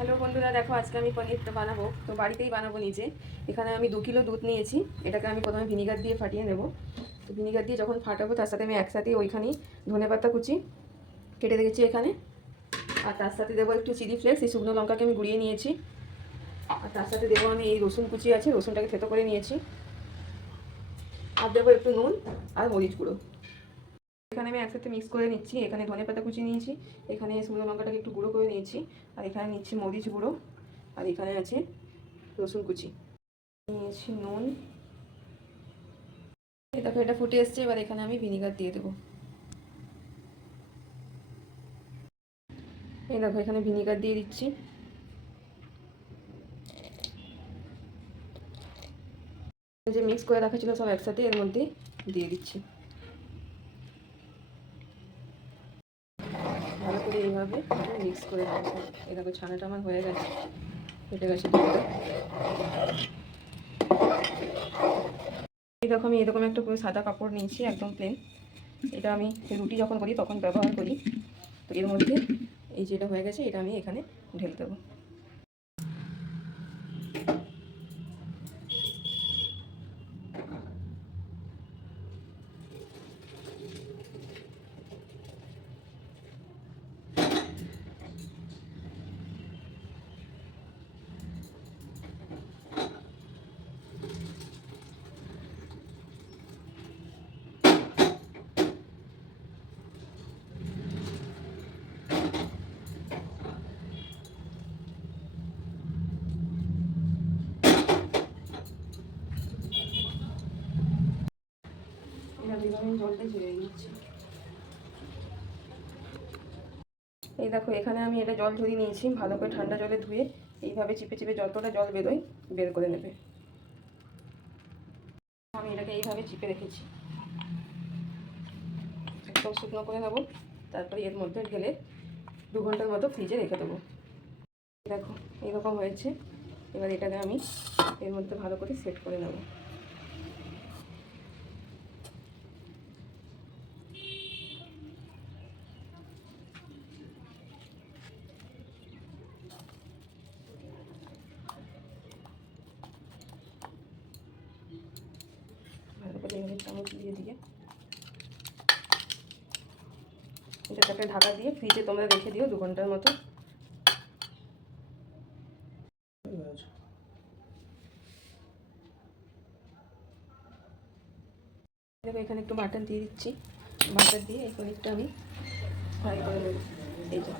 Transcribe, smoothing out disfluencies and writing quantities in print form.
Hello বন্ধুরা, দেখো আজকে আমি পনিরটা বানাবো। তো বাড়িতেই বানাবো নিজে। এখানে আমি 2 কিলো দুধ নিয়েছি। এটাকে আমি প্রথমে ভিনিগার দিয়ে ফাটিয়ে নেব। তো ভিনিগার দিয়ে যখন ফাটাবো তার সাথে আমি একসাথে ওইখানেই ধনেপাতা কুচি কেটে রেখেছি এখানে, আর তার সাথে দেবো একটু চিলি ফ্লেক্স, এই শুকনো লঙ্কাকে আমি গুঁড়িয়ে নিয়েছি। আর তার সাথে দেবো আমি এই রসুন কুচি আছে, রসুনটাকে থেতো করে নিয়েছি। আর দেবো একটু নুন আর মরিচ গুঁড়ো। এখানে আমি একসাথে মিক্স করে নিচ্ছি। এখানে ধনেপাতা কুচি নিয়েছি, এখানে শুকনো লঙ্কাটাকে একটু গুঁড়ো করে নিয়েছি, আর এখানে নিচ্ছি মরিচ গুঁড়ো, আর এখানে আছে রসুন কুচি, নিয়েছি নুন। দেখো এটা ফুটে এসছে, এবার এখানে আমি ভিনিগার দিয়ে দেবো। এই দেখো এখানে ভিনিগার দিয়ে দিচ্ছি। যে মিক্স করে রাখা ছিল সব একসাথে এর মধ্যে দিয়ে দিচ্ছি। ভালো করে এইভাবে মিক্স করে রাখবো। এই দেখো ছানাটা আমার হয়ে গেছে, ফেটে গেছে দুধটা। এই দেখো আমি এরকম একটা পুরো সাদা কাপড় নিয়েছি, একদম প্লেন। এটা আমি রুটি যখন করি তখন ব্যবহার করি। তো এর মধ্যে এই যেটা হয়ে গেছে এটা আমি এখানে ঢেলে দেবো। এইভাবে জলটা ঝরিয়ে নিচ্ছি। এই দেখো এখানে আমি এটা জল ঝরিয়ে নিয়েছি, ভালো করে ঠান্ডা জলে ধুয়ে এইভাবে চিপে চিপে যতটা জল বেরোয় বের করে নেবে। আমি এটাকে এইভাবে চিপে রেখেছি, একদম শুকনো করে নেবো। তারপরে এর মধ্যে ঢেলে 2 ঘন্টার মতো ফ্রিজে রেখে দেবো। দেখো এইরকম হয়েছে। এবার এটাকে আমি এর মধ্যে ভালো করে সেট করে নেব। ভালো করে এইভাবে চামচ দিয়ে এটাকে ঢাকা দিয়ে ফ্রিজে তোমরা রেখে দিও 2 ঘন্টার মতো। দেখো এখানে একটু বাটার দিয়ে দিচ্ছি। বাটার দিয়ে এই পনিরটা আমি ফ্রাই করে নেব। এই যে